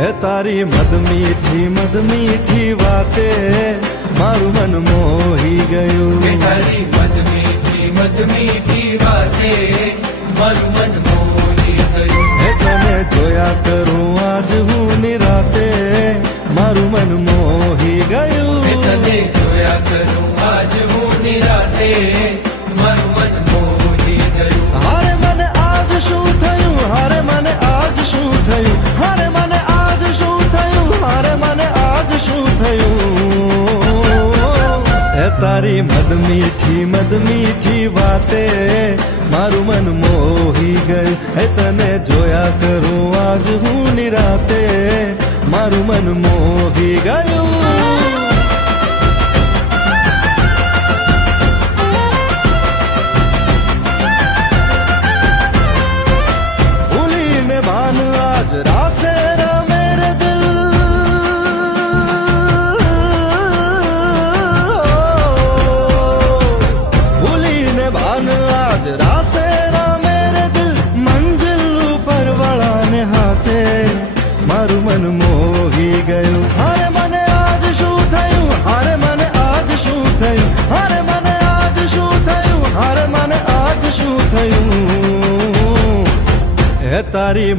હે તારી મદ મીઠી વાતે મારું મન મોહી ગયું. તારી મદ મીઠી વાતે મારું મન મોહી ગયું. હે તને જોયા કરું આજ હું નિરાતે મારું મન મોહી ગયું. તને જોયા કરું આજ હું નિરાતે મારું મન મોહી ગયું. હારે મને આજ શું થયું, હારે મને આજ શું થયું, હારે મને આજ શું થયું, હારે મને આજ શું થયું. હે તારી મદ મીઠી વાતે મારું મન મોહી ગયું. હે તને જોયા કરું આજ હું નિરાતે મારું મન મોહી ગયું. रासे मेरे दिल भूली ने भान आज रासे मेरे दिल मंजिल ऊपर वाला ने हाथे मारू मन मोही गયું. हारे मने आज શું થયું, हारे मने आज શું થયું, हारे मने आज શું થયું, हारे मने आज શું થયું. હે તારી